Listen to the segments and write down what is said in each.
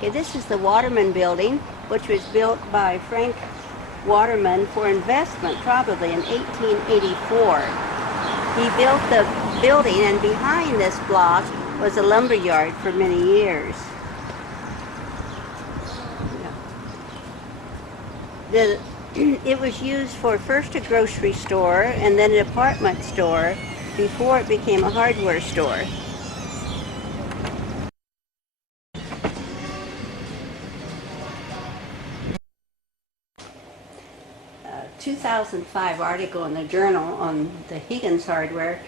Okay, this is the Waterman building, which was built by Frank Waterman for investment probably in 1884. He built the building, and behind this block was a lumber yard for many years. It was used for first a grocery store and then a department store before it became a hardware store. 2005 article in the journal on the Higgins Hardware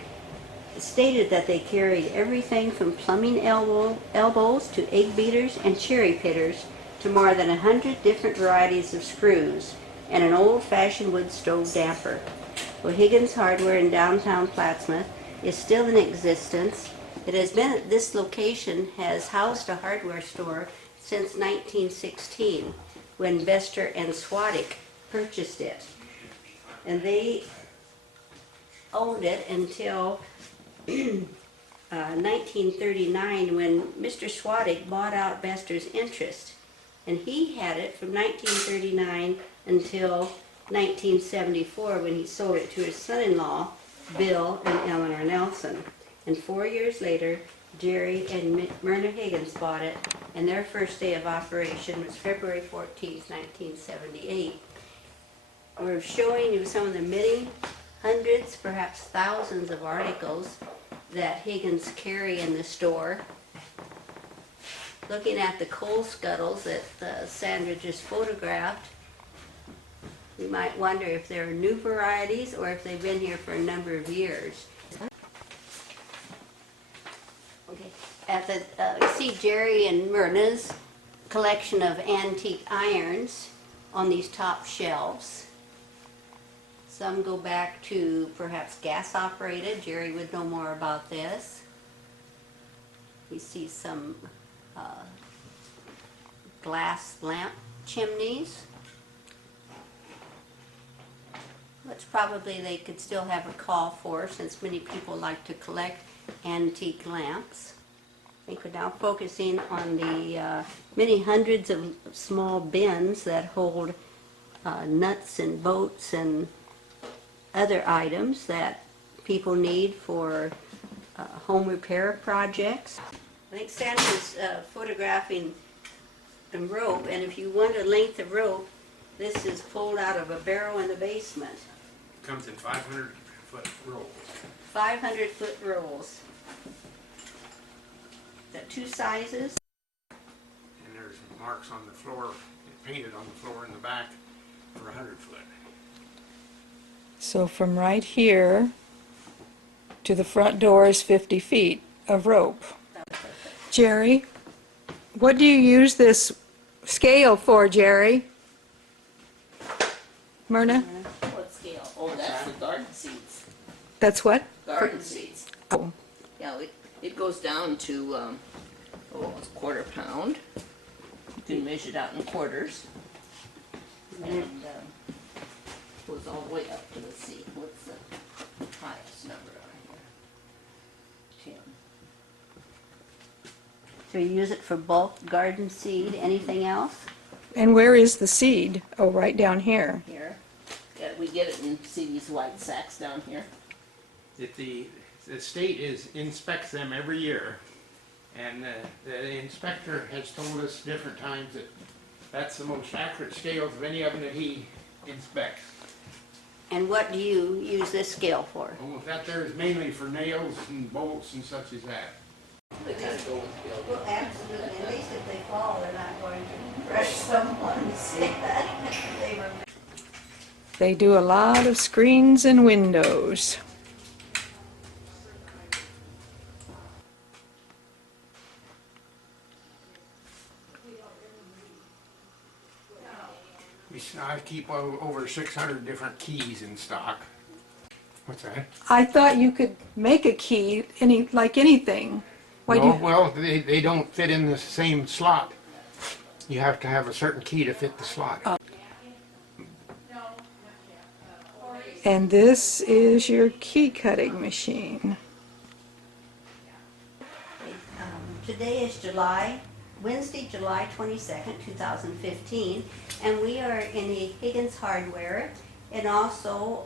stated that they carried everything from plumbing elbows to egg beaters and cherry pitters to more than 100 different varieties of screws and an old-fashioned wood stove damper. Well, Higgins Hardware in downtown Plattsmouth is still in existence. It has been at this location, has housed a hardware store since 1916 when Bester and Swadek purchased it. And they owned it until 1939 when Mr. Swadek bought out Bester's interest. And he had it from 1939 until 1974 when he sold it to his son-in-law, Bill and Eleanor Nelson. And 4 years later, Jerry and Myrna Higgins bought it, and their first day of operation was February 14th, 1978. We're showing you some of the many hundreds, perhaps thousands of articles that Higgins carry in the store. Looking at the coal scuttles that Sandra just photographed, you might wonder if they're new varieties or if they've been here for a number of years. Okay, you see Jerry and Myrna's collection of antique irons on these top shelves. Some go back to perhaps gas operated. Jerry would know more about this. We see some glass lamp chimneys, which probably they could still have a call for since many people like to collect antique lamps. I think we're now focusing on the many hundreds of small bins that hold nuts and bolts and other items that people need for home repair projects. I think Sandra's photographing the rope, and if you want a length of rope, this is pulled out of a barrel in the basement. It comes in 500-foot rolls. 500-foot rolls. Got two sizes. And there's marks on the floor, painted on the floor in the back for 100-foot. So from right here to the front door is 50 feet of rope. Jerry, what do you use this scale for, Jerry? Myrna? What scale? Oh, that's the garden seeds. That's what? Garden seeds. Oh. Yeah, it goes down to, it's a quarter pound. You can measure it out in quarters. And goes all the way up to, let's see, what's the highest number on here? 10. So you use it for bulk garden seed. Anything else? And where is the seed? Oh, right down here. Here. Yeah, we get it in, see these white sacks down here? The state inspects them every year, and the inspector has told us different times that that's the most accurate scales of any of them that he inspects. And what do you use this scale for? Well, that there is mainly for nails and bolts and such as that. They kind of go with the building. Well, absolutely. At least if they fall, they're not going to crush someone's head. They do a lot of screens and windows. I keep over 600 different keys in stock. What's that? I thought you could make a key like anything. Why do No, you... well, they don't fit in the same slot. You have to have a certain key to fit the slot. And this is your key cutting machine. Today is July Wednesday, July 22nd, 2015, and we are in the Higgins Hardware, and also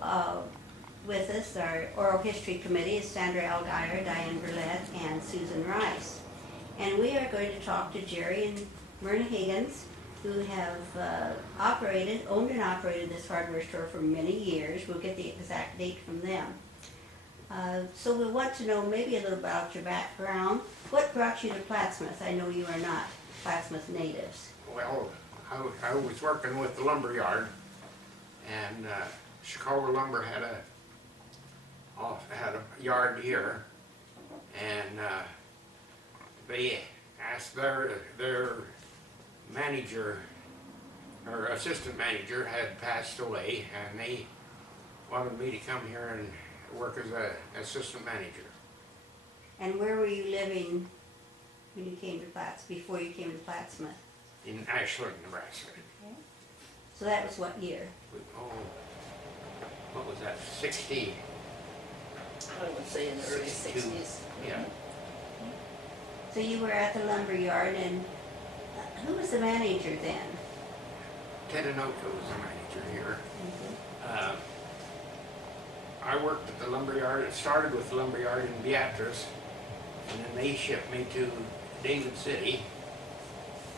with us, our Oral History Committee is Sandra Algier, Diane Burlett, and Susan Rice. And we are going to talk to Jerry and Myrna Higgins, who have owned and operated this hardware store for many years. We'll get the exact date from them. So we want to know maybe a little about your background. What brought you to Plattsmouth? I know you are not Plattsmouth natives. Well, I was working with the lumber yard, and Chicago Lumber had a yard here, and they asked their manager, or assistant manager, had passed away, and they wanted me to come here and work as an assistant manager. And where were you living when you came to before you came to Plattsmouth? In Ashland, Nebraska. So that was what year? Oh, what was that, 60? I would say in the early 62. 60s. Yeah. So you were at the lumber yard, and who was the manager then? Ted Anoka was the manager here. I worked at the lumber yard. It started with the lumber yard in Beatrice, and then they shipped me to David City.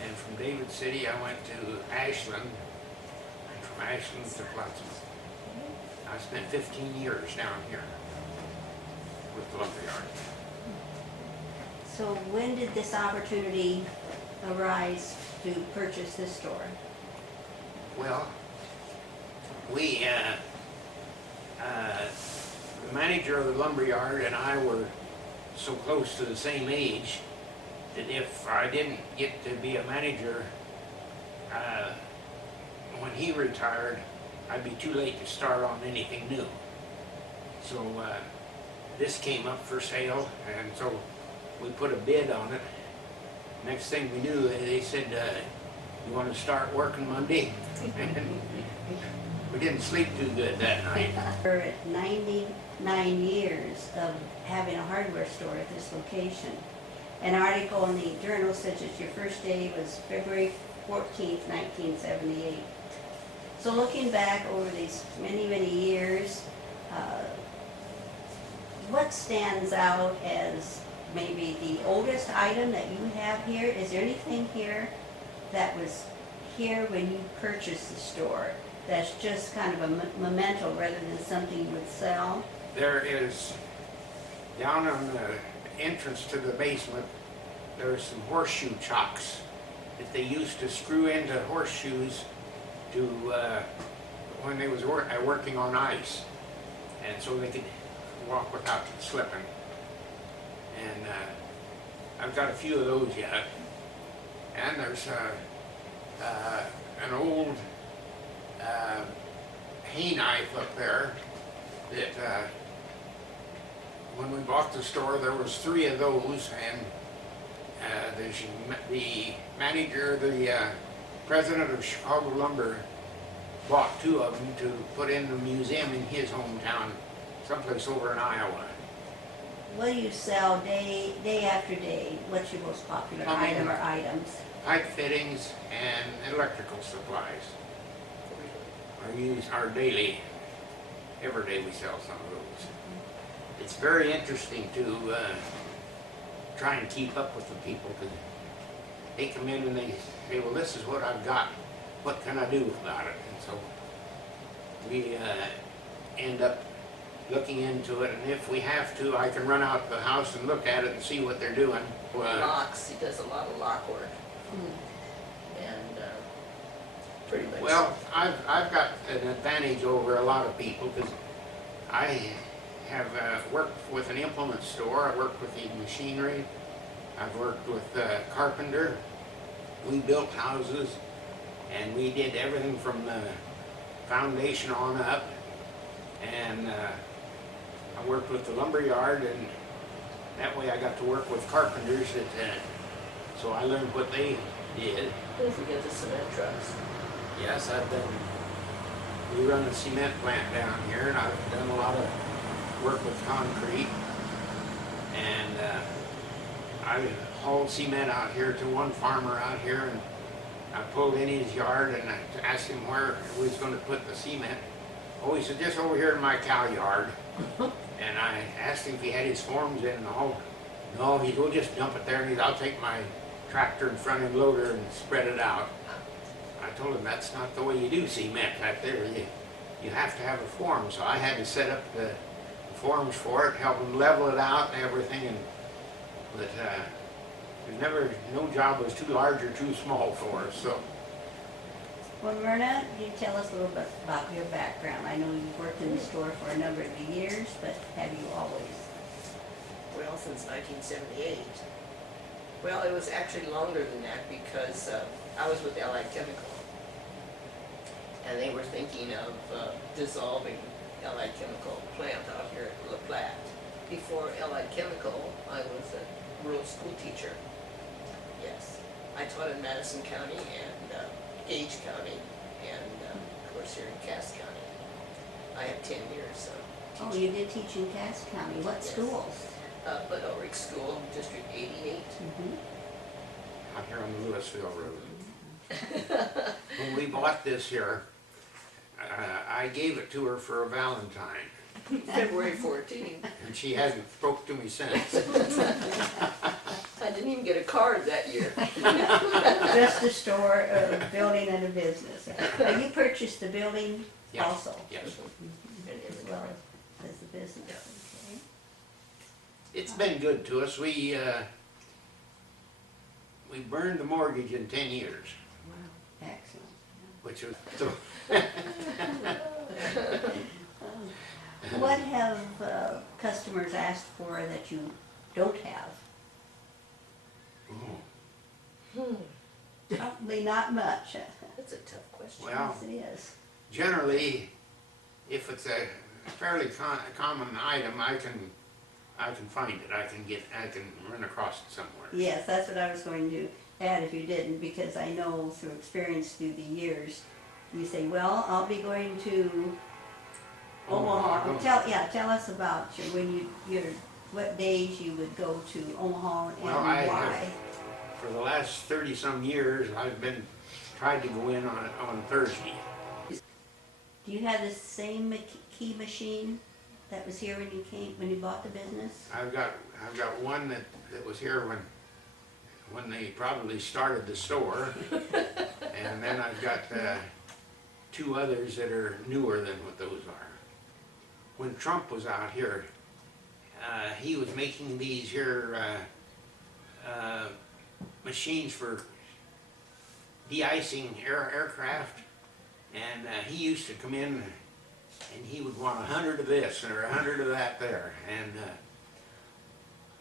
And from David City, I went to Ashland, and from Ashland to Plattsmouth. I spent 15 years down here with the lumber yard. So when did this opportunity arise to purchase this store? Well, we, the manager of the lumber yard and I were so close to the same age that if I didn't get to be a manager when he retired, I'd be too late to start on anything new. So this came up for sale, and so we put a bid on it. Next thing we knew, they said, you want to start working Monday? And we didn't sleep too good that night. We're at 99 years of having a hardware store at this location. An article in the journal says that your first day was February 14th, 1978. So looking back over these many, many years, what stands out as maybe the oldest item that you have here? Is there anything here that was here when you purchased the store that's just kind of a memento rather than something you would sell? There is, down on the entrance to the basement, there are some horseshoe chocks that they used to screw into horseshoes to when they was working on ice, and so they could walk without slipping. And I've got a few of those yet. And there's an old hay knife up there that when we bought the store, there was 3 of those, and the manager, the president of Chicago Lumber, bought 2 of them to put in the museum in his hometown, someplace over in Iowa. What do you sell day after day? What's your most popular Plumbing. item or items? Pipe fittings and electrical supplies. Our daily, every day we sell some of those. It's very interesting to try and keep up with the people, because they come in and they say, well, this is what I've got, what can I do about it? And so we end up looking into it, and if we have to, I can run out the house and look at it and see what they're doing. Locks, he does a lot of lock work. And pretty much. Well, I've got an advantage over a lot of people, because I have worked with an implement store, I worked with the machinery, I've worked with carpenter, we built houses, and we did everything from the foundation on up, and I worked with the lumber yard, and that way I got to work with carpenters, so I learned what they did. Don't forget the cement trucks. Yes, we run a cement plant down here, and I've done a lot of work with concrete, and I hauled cement out here to one farmer out here, and I pulled in his yard and I asked him where he was going to put the cement. Oh, he said, just over here in my cow yard. And I asked him if he had his forms in. No, he go just dump it there, and I'll take my tractor and front end loader and spread it out. I told him that's not the way you do cement out there. You have to have a form. So I had to set up the forms for it, help him level it out and everything. But no job was too large or too small for us. So. Well, Myrna, you tell us a little bit about your background. I know you've worked in the store for a number of years, but have you always? Well, since 1978. Well, it was actually longer than that because I was with Allied Chemical. And they were thinking of dissolving Allied Chemical plant out here at La Platte. Before Allied Chemical, I was a rural school teacher. Yes. I taught in Madison County and Gage County, and of course here in Cass County. I have 10 years of Oh, teaching. you did teach in Cass County. What Yes. schools? But Ulrich School, District 88. Out here on the Louisville Road. When we bought this here, I gave it to her for a Valentine, February 14th. and she hasn't spoke to me since. I didn't even get a card that year. Just a store, a building, and a business. You purchased the building Yes, also? yes. And As well as the business, Yeah. okay. It's been good to us. We burned the mortgage in 10 years, Wow, excellent. which was so. What have customers asked for that you don't have? Probably not much. That's a tough question. Well, Yes, it is. generally, if it's a fairly common item, I can find it. I can run across it somewhere. Yes, that's what I was going to add if you didn't, because I know through experience through the years, you say, well, I'll be going to Omaha. Tell us about what days you would go to Omaha and Well, I why. have, for the last 30-some years, I've tried to go in on Thursday. Do you have the same key machine that was here when you bought the business? I've got one that was here when they probably started the store, and then I've got two others that are newer than what those are. When Trump was out here, he was making these here machines for de-icing aircraft, and he used to come in and he would want 100 of this or 100 of that there, and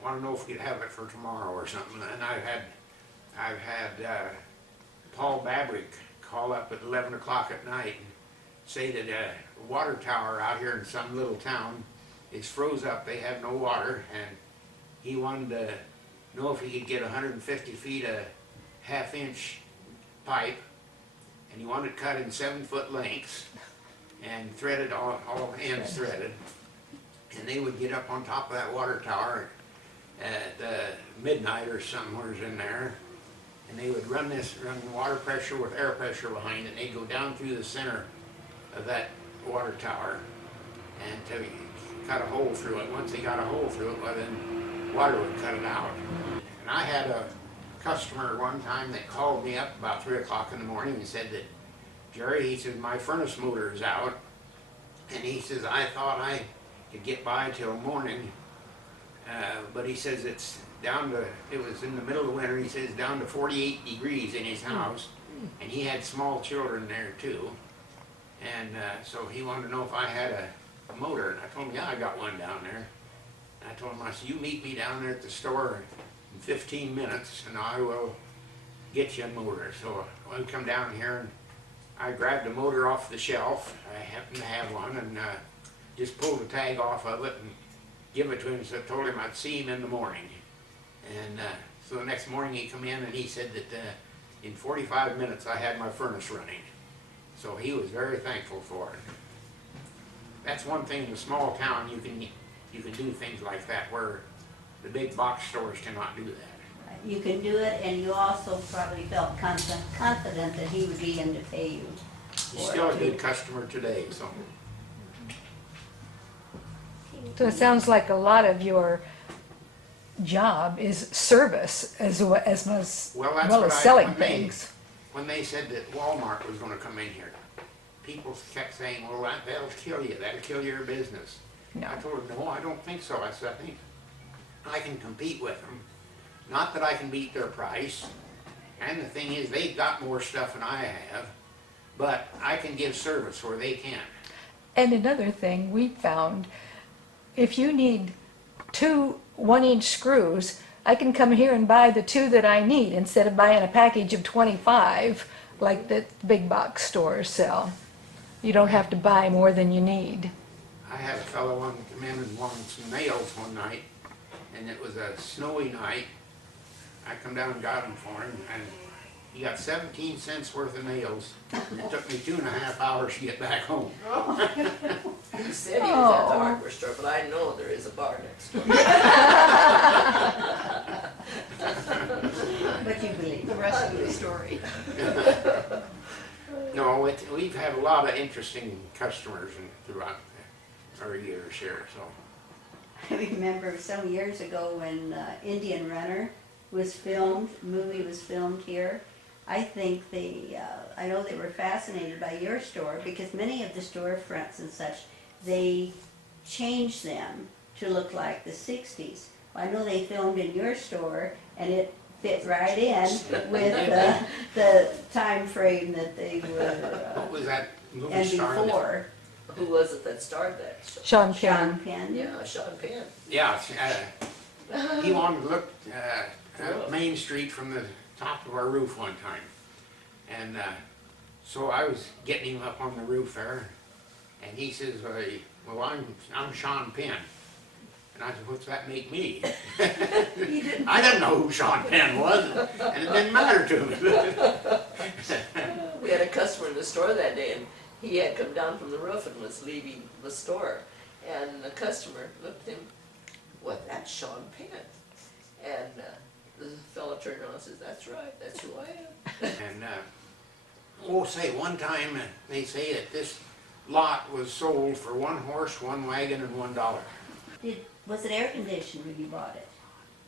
want to know if we could have it for tomorrow or something. And I've had Paul Babrick call up at 11 o'clock at night and say that a water tower out here in some little town is froze up. They have no water, and he wanted to know if he could get 150 feet of half-inch pipe, and he wanted it cut in 7-foot lengths and threaded, all ends threaded. And they would get up on top of that water tower at midnight or somewhere's in there, and they would run water pressure with air pressure behind it, and they'd go down through the center of that water tower and to cut a hole through it. Once they got a hole through it, well then water would cut it out. And I had a customer one time that called me up about 3 o'clock in the morning and said that, Jerry, he says, my furnace motor is out, and he says, I thought I could get by till morning, but he says it's down to, it was in the middle of winter, he says down to 48 degrees in his house, and he had small children there too, and so he wanted to know if I had a motor, and I told him, yeah, I got one down there. And I told him, I said, you meet me down there at the store in 15 minutes, and I will get you a motor. So I come down here, and I grabbed a motor off the shelf. I happened to have one, and just pulled the tag off of it and give it to him. So I told him I'd see him in the morning. And so the next morning he come in and he said that in 45 minutes I had my furnace running. So he was very thankful for it. That's one thing in a small town, you can do things like that where The big box stores cannot do that. You can do it, and you also probably felt confident that he would be in to pay you. He's still a good customer today, so. So it sounds like a lot of your job is service as well as Well, that's well what as selling when things. When they said that Walmart was gonna come in here, people kept saying, well, that'll kill you, that'll kill your business. No. I told them, no, I don't think so. I said, I think I can compete with them. Not that I can beat their price. And the thing is, they've got more stuff than I have, but I can give service where they can't. And another thing we found, if you need 2 1-inch screws, I can come here and buy the 2 that I need instead of buying a package of 25 like the big box stores sell. You don't have to buy more than you need. I had a fellow come in and wanted some nails one night, and it was a snowy night. I come down and got them for him, and he got 17 cents worth of nails. And it took me 2.5 hours to get back home. He said he was at the hardware store, but I know there is a bar next door. But you believe The rest of the story. No, we've had a lot of interesting customers throughout our years here, so. I remember some years ago when Indian Runner was filmed, the movie was filmed here. I think I know they were fascinated by your store because many of the storefronts and such, they changed them to look like the 60s. I know they filmed in your store and it fit right in with the time frame that they were What was that movie and star? before. Who was it that starred that show? Sean Sean Penn. Penn. Yeah, Sean Penn. Yeah, he wanted to look at Main Street from the top of our roof one time. And so I was getting him up on the roof there, and he says, well, I'm Sean Penn. And I said, what's that make me? I didn't know who Sean Penn was, and it didn't matter to me. We had a customer in the store that day, and he had come down from the roof and was leaving the store. And the customer looked at him, what, that's Sean Penn. And the fellow turned around and says, that's right, that's who I am. And say one time they say that this lot was sold for 1 horse, 1 wagon, and $1. Was it air conditioned when you bought it?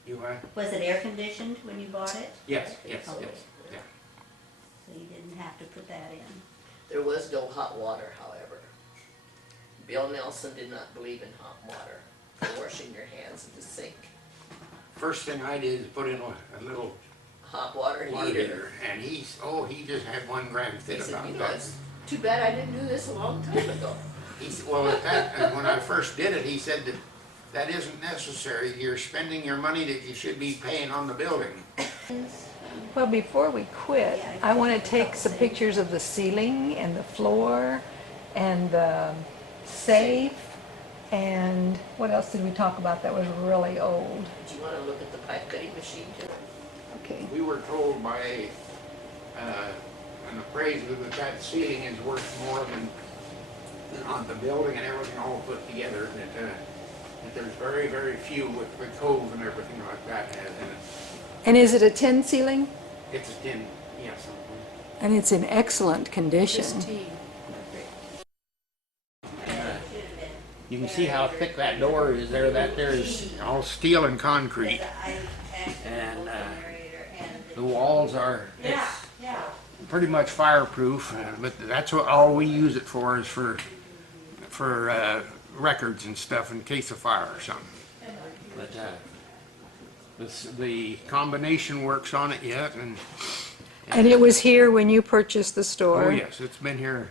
You what? Was it air conditioned when you bought it? Yes, yes, Okay. yes, yeah. So you didn't have to put that in. There was no hot water, however. Bill Nelson did not believe in hot water for washing your hands in the sink. First thing I did is put in a little Hot water water heater. heater, and he just had 1 gram He fit said, about you know, that. it's too bad I didn't do this a long time ago. He said, well, when I first did it, he said that isn't necessary. You're spending your money that you should be paying on the building. Well, before we quit, I want to take some pictures of the ceiling and the floor and the safe and what else did we talk about that was really old? Do you want to look at the pipe cutting machine too? Okay. We were told by an appraiser that ceiling is worth more than on the building and everything all put together. That there's very, very few with the cove and everything like that has in it. And is it a tin ceiling? It's a tin, yes. And it's in excellent condition. You can see how thick that door is there. That there is all steel and concrete. And the walls are pretty much fireproof, but that's what all we use it for is for records and stuff in case of fire or something. But the combination works on it yet, And it was here when you purchased the store? oh yes, it's been here